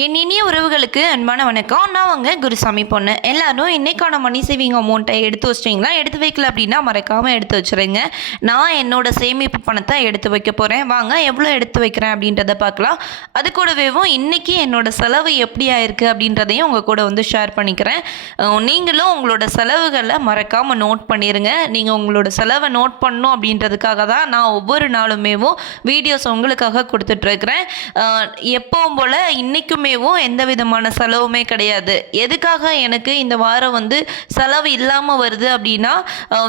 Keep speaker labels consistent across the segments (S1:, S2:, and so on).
S1: என் இனிய உறவுகளுக்கு அன்பான வணக்கம். நான் அவங்க குருசாமி பொண்ணு. எல்லாரும் இன்னைக்கான மணி சேவிங் அமௌண்ட்டை எடுத்து வச்சிட்டிங்களா? எடுத்து வைக்கல அப்படின்னா மறக்காமல் எடுத்து வச்சுருங்க. நான் என்னோட சேமிப்பு பணத்தை எடுத்து வைக்க போகிறேன் வாங்க எவ்வளோ எடுத்து வைக்கிறேன் அப்படின்றத பார்க்கலாம். அது கூடவேவும் இன்றைக்கி என்னோட செலவு எப்படி ஆயிருக்கு அப்படின்றதையும் உங்கள் கூட வந்து ஷேர் பண்ணிக்கிறேன். நீங்களும் உங்களோட செலவுகளை மறக்காமல் நோட் பண்ணிடுங்க நீங்கள் உங்களோட செலவை நோட் பண்ணணும் அப்படின்றதுக்காக தான் நான் ஒவ்வொரு நாளுமேவும் வீடியோஸ் உங்களுக்காக கொடுத்துட்ருக்குறேன் எப்பவும் போல் இன்றைக்குமேவும் எந்த விதமான செலவுமே கிடையாது. எதுக்காக எனக்கு இந்த வாரம் வந்து செலவு இல்லாமல் வருது அப்படின்னா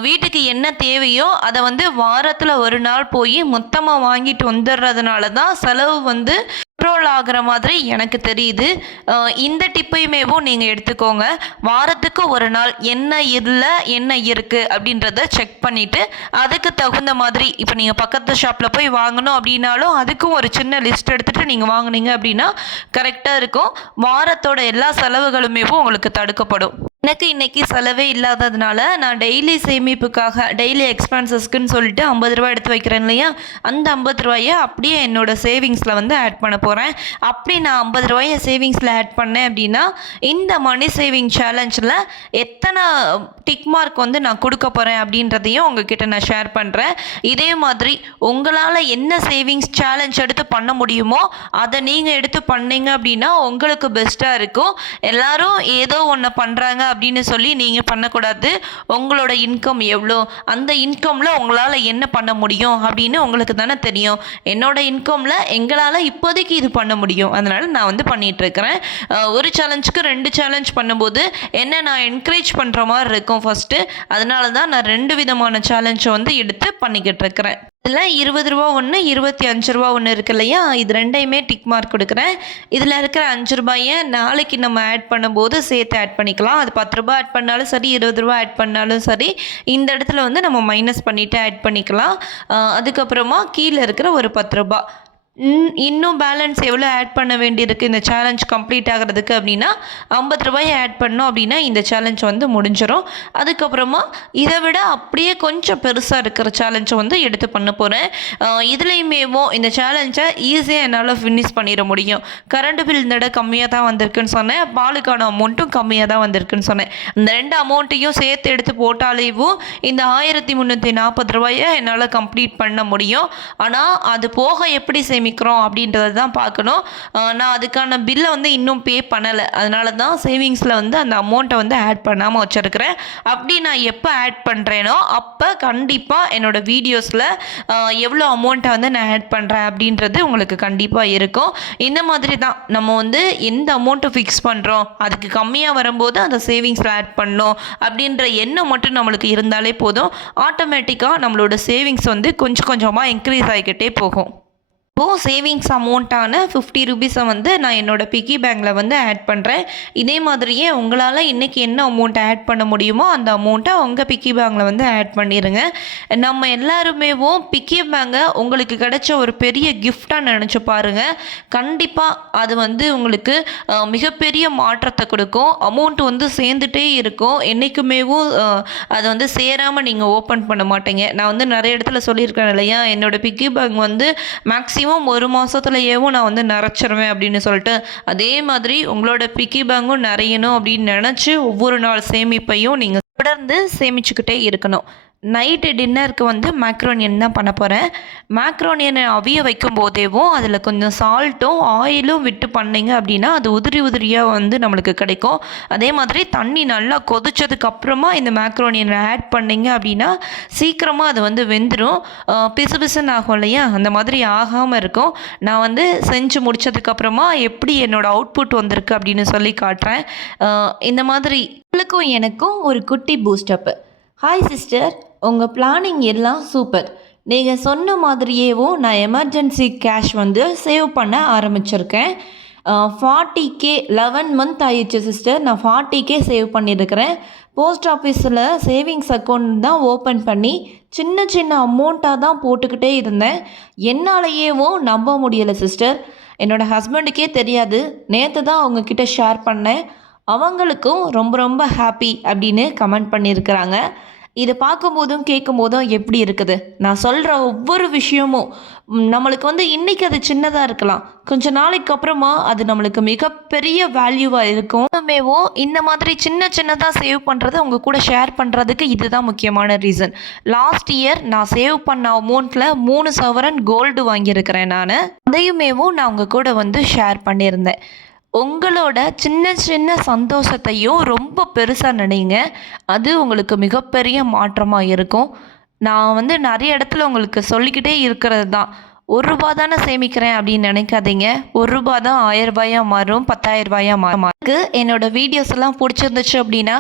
S1: வீட்டுக்கு என்ன தேவையோ அதை வந்து வாரத்தில் ஒரு நாள் போய் மொத்தமாக வாங்கிட்டு வந்துடுறதுனால தான் செலவு வந்து ரோல் ஆகிற மாதிரி எனக்கு தெரியுது. இந்த டிப்பையுமேவும் நீங்கள் எடுத்துக்கோங்க. வாரத்துக்கு ஒரு நாள் என்ன இல்லை என்ன இருக்குது அப்படின்றத செக் பண்ணிவிட்டு அதுக்கு தகுந்த மாதிரி இப்போ நீங்கள் பக்கத்து ஷாப்பில் போய் வாங்கணும் அப்படின்னாலும் அதுக்கும் ஒரு சின்ன லிஸ்ட் எடுத்துகிட்டு நீங்கள் வாங்குனீங்க அப்படின்னா கரெக்டாக இருக்கும். வாரத்தோட எல்லா செலவுகளுமேவும் உங்களுக்கு தடுக்கப்படும். எனக்கு இன்னைக்கு செலவே இல்லாததுனால நான் டெய்லி சேமிப்புக்காக டெய்லி எக்ஸ்பென்சஸ்க்குன்னு சொல்லிட்டு ஐம்பது ரூபா எடுத்து வைக்கிறேன் இல்லையா? அந்த ஐம்பது ரூபாயை அப்படியே என்னோட சேவிங்ஸில் வந்து ஆட் பண்ண போகிறேன் அப்படி நான் ஐம்பது ரூபாயை சேவிங்ஸில் ஆட் பண்ணேன் அப்படின்னா இந்த மணி சேவிங் சேலஞ்சில் எத்தனை டிக் மார்க் வந்து நான் கொடுக்க போகிறேன் அப்படின்றதையும் உங்ககிட்ட நான் ஷேர் பண்ணுறேன் இதே மாதிரி உங்களால் என்ன சேவிங்ஸ் சேலஞ்ச் எடுத்து பண்ண முடியுமோ அதை நீங்கள் எடுத்து பண்ணீங்க அப்படின்னா உங்களுக்கு பெஸ்ட்டாக இருக்கும். எல்லோரும் ஏதோ ஒன்று பண்ணுறாங்க அப்படின்னு சொல்லி நீங்கள் பண்ணக்கூடாது. உங்களோட இன்கம் எவ்வளோ? அந்த இன்கமில் உங்களால் என்ன பண்ண முடியும்? அப்படின்னு உங்களுக்கு தானே தெரியும். என்னோட இன்கமில் எங்களால் இப்போதைக்கு இது பண்ண முடியும். அதனால் நான் வந்து பண்ணிகிட்ருக்கிறேன் ஒரு சேலஞ்சுக்கு ரெண்டு சேலஞ்ச் பண்ணும்போது என்ன நான் என்கரேஜ் பண்ணுற மாதிரி இருக்கும் ஃபஸ்ட்டு அதனால தான் நான் ரெண்டு விதமான சேலஞ்சை வந்து எடுத்து பண்ணிக்கிட்டு இருக்கிறேன். இதில் இருபது ரூபா ஒன்று இருபத்தி அஞ்சு ரூபா ஒன்று இருக்கு இல்லையா? இது ரெண்டையுமே டிக் மார்க் கொடுக்குறேன். இதில் இருக்கிற அஞ்சு ரூபாயை நாளைக்கு நம்ம ஆட் பண்ணும்போது சேர்த்து ஆட் பண்ணிக்கலாம். அது பத்து ரூபா ஆட் பண்ணாலும் சரி இருபது ரூபா ஆட் பண்ணாலும் சரி இந்த இடத்துல வந்து நம்ம மைனஸ் பண்ணிவிட்டு ஆட் பண்ணிக்கலாம். அதுக்கப்புறமா கீழே இருக்கிற ஒரு பத்து ரூபா. இன்னும் பேலன்ஸ் எவ்வளோ ஆட் பண்ண வேண்டியிருக்கு? இந்த சேலஞ்ச் கம்ப்ளீட் ஆகிறதுக்கு அப்படின்னா ஐம்பது ரூபாயை ஆட் பண்ணோம் அப்படின்னா இந்த சேலஞ்ச் வந்து முடிஞ்சிடும் அதுக்கப்புறமா இதை விட அப்படியே கொஞ்சம் பெருசாக இருக்கிற சேலஞ்சை வந்து எடுத்து பண்ண போகிறேன் இதுலேயுமேவோ இந்த சேலஞ்சை ஈஸியாக என்னால் ஃபினிஷ் பண்ணிட முடியும். கரண்ட் பில் இந்த இடம் கம்மியாக தான் வந்திருக்குன்னு சொன்னேன். பாலுக்கான அமௌண்ட்டும் கம்மியாக தான் வந்திருக்குன்னு சொன்னேன். இந்த ரெண்டு அமௌண்ட்டையும் சேர்த்து எடுத்து போட்டாலேவும் இந்த ஆயிரத்தி முந்நூற்றி நாற்பது ரூபாயை என்னால் கம்ப்ளீட் பண்ண முடியும். ஆனால் அது போக எப்படி சேமிக்கிறோம் அப்படின்றத தான் பார்க்கணும். நான் அதுக்கான பில்லை வந்து இன்னும் பே பண்ணலை. அதனால தான் சேவிங்ஸில் வந்து அந்த அமௌண்ட்டை வந்து ஆட் பண்ணாமல் வச்சுருக்கிறேன். அப்படி நான் எப்போ ஆட் பண்ணுறேனோ அப்போ கண்டிப்பாக என்னோட வீடியோஸில் எவ்வளோ அமௌண்ட்டை வந்து நான் ஆட் பண்ணுறேன் அப்படின்றது உங்களுக்கு கண்டிப்பாக இருக்கும். இந்த மாதிரி தான் நம்ம வந்து எந்த அமௌண்ட்டை ஃபிக்ஸ் பண்ணுறோம் அதுக்கு கம்மியாக வரும்போது அந்த சேவிங்ஸில் ஆட் பண்ணணும் அப்படின்ற எண்ணம் மட்டும் நம்மளுக்கு இருந்தாலே போதும். ஆட்டோமேட்டிக்காக நம்மளோட சேவிங்ஸ் வந்து கொஞ்சம் கொஞ்சமாக இன்க்ரீஸ் ஆகிக்கிட்டே போகும். இப்போது சேவிங்ஸ் அமௌண்ட்டான ஃபிஃப்டி ருபீஸை வந்து நான் என்னோடய பிக்கி பேங்கில் வந்து ஆட் பண்ணுறேன் இதே மாதிரியே உங்களால் இன்றைக்கி என்ன அமௌண்ட் ஆட் பண்ண முடியுமோ அந்த அமௌண்ட்டை உங்கள் பிக்கி பேங்கில் வந்து ஆட் பண்ணிடுங்க நம்ம எல்லாருமேவும் பிக்கி பேங்கை உங்களுக்கு கிடைச்ச ஒரு பெரிய கிஃப்டாக நினச்சி பாருங்கள் கண்டிப்பாக அது வந்து உங்களுக்கு மிகப்பெரிய மாற்றத்தை கொடுக்கும். அமௌண்ட் வந்து சேர்ந்துட்டே இருக்கும். என்றைக்குமேவும் அதை அது வந்து சேராமல் நீங்கள் ஓப்பன் பண்ண மாட்டீங்க. நான் வந்து நிறைய இடத்துல சொல்லியிருக்கேன் இல்லையா? என்னோடய பிக்கி பேங்க் வந்து மேக்ஸிமம் ஒரு மாதத்துலையேவும் நான் வந்து நிறச்சிருவேன் அப்படின்னு சொல்லிட்டு அதே மாதிரி உங்களோட பிக்கி பேங்கும் நிறையணும் அப்படின்னு நினச்சி ஒவ்வொரு நாள் சேமிப்பையும் நீங்கள் தொடர்ந்து சேமிச்சுக்கிட்டே இருக்கணும். நைட்டு டின்னருக்கு வந்து மேக்ரோனியன் தான் பண்ண போகிறேன் மேக்ரோனியனை அவிய வைக்கும் போதேவும் அதில் கொஞ்சம் சால்ட்டும் ஆயிலும் விட்டு பண்ணிங்க அப்படின்னா அது உதிரி உதிரியாக வந்து நம்மளுக்கு கிடைக்கும். அதே மாதிரி தண்ணி நல்லா கொதிச்சதுக்கப்புறமா இந்த மேக்ரோனியனை ஆட் பண்ணீங்க அப்படின்னா சீக்கிரமாக அது வந்து வெந்துடும் பிசு பிசுன்னு ஆகும் இல்லையா? அந்த மாதிரி ஆகாமல் இருக்கும். நான் வந்து செஞ்சு முடிச்சதுக்கப்புறமா எப்படி என்னோடய அவுட்புட் வந்திருக்கு அப்படின்னு சொல்லி காட்டுறேன். இந்த மாதிரி உங்களுக்கும் எனக்கும் ஒரு குட்டி பூஸ்டப்பு ஹாய் சிஸ்டர் உங்கள் பிளானிங் எல்லாம் சூப்பர் நீங்கள் சொன்ன மாதிரியேவும் நான் எமர்ஜென்சி கேஷ் வந்து சேவ் பண்ண ஆரம்பிச்சிருக்கேன். ஃபார்ட்டி கே லெவன் மந்த் ஆயிடுச்சு சிஸ்டர் நான் ஃபார்ட்டி கே சேவ் பண்ணியிருக்கிறேன் போஸ்ட் ஆஃபீஸில் சேவிங்ஸ் அக்கௌண்ட் தான் ஓப்பன் பண்ணி சின்ன சின்ன அமௌண்ட்டாக தான் போட்டுக்கிட்டே இருந்தேன். என்னாலேயேவும் நம்ப முடியலை சிஸ்டர் என்னோடய ஹஸ்பண்டுக்கே தெரியாது. நேற்று தான் அவங்கக்கிட்ட ஷேர் பண்ணேன். அவங்களுக்கும் ரொம்ப ரொம்ப ஹாப்பி அப்படின்னு கமெண்ட் பண்ணியிருக்கிறாங்க. இதை பார்க்கும்போதும் கேட்கும்போதும் எப்படி இருக்குது? நான் சொல்கிற ஒவ்வொரு விஷயமும் நம்மளுக்கு வந்து இன்றைக்கி அது சின்னதாக இருக்கலாம். கொஞ்ச நாளைக்கு அப்புறமா அது நம்மளுக்கு மிகப்பெரிய வேல்யூவாக இருக்கும். இன்னுமேவும் இந்த மாதிரி சின்ன சின்னதாக சேவ் பண்ணுறது உங்கள் கூட ஷேர் பண்ணுறதுக்கு இதுதான் முக்கியமான ரீசன் லாஸ்ட் இயர் நான் சேவ் பண்ண அமௌண்ட்டில் மூணு சவரன் கோல்டு வாங்கியிருக்கிறேன் நான். அதையுமேவும் நான் உங்கள் கூட வந்து ஷேர் பண்ணியிருந்தேன். உங்களோட சின்ன சின்ன சந்தோஷத்தையும் ரொம்ப பெருசாக நினைங்க. அது உங்களுக்கு மிகப்பெரிய மாற்றமாக இருக்கும். நான் வந்து நிறைய இடத்துல உங்களுக்கு சொல்லிக்கிட்டே இருக்கிறது தான். ஒரு ரூபா தானே சேமிக்கிறேன் அப்படின்னு நினைக்காதீங்க. ஒரு ரூபா தான் ஆயிரம் ரூபாயாக மாறும் பத்தாயிரம் ரூபாயாக மாறும். என்னோடய என்னோட வீடியோஸ் எல்லாம் பிடிச்சிருந்துச்சு அப்படின்னா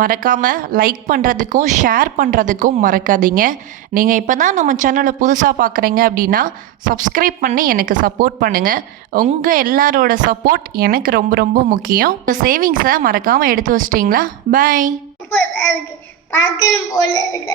S1: மறக்காமல் லைக் பண்ணுறதுக்கும் ஷேர் பண்ணுறதுக்கும் மறக்காதீங்க. நீங்கள் இப்போ தான் நம்ம சேனலை புதுசாக பார்க்குறீங்க அப்படின்னா சப்ஸ்கிரைப் பண்ணி எனக்கு சப்போர்ட் பண்ணுங்கள் உங்கள் எல்லாரோட சப்போர்ட் எனக்கு ரொம்ப ரொம்ப முக்கியம். சேவிங்ஸை மறக்காமல் எடுத்து வச்சிட்டிங்களா? பை
S2: பார்க்கணும் போல இருக்கு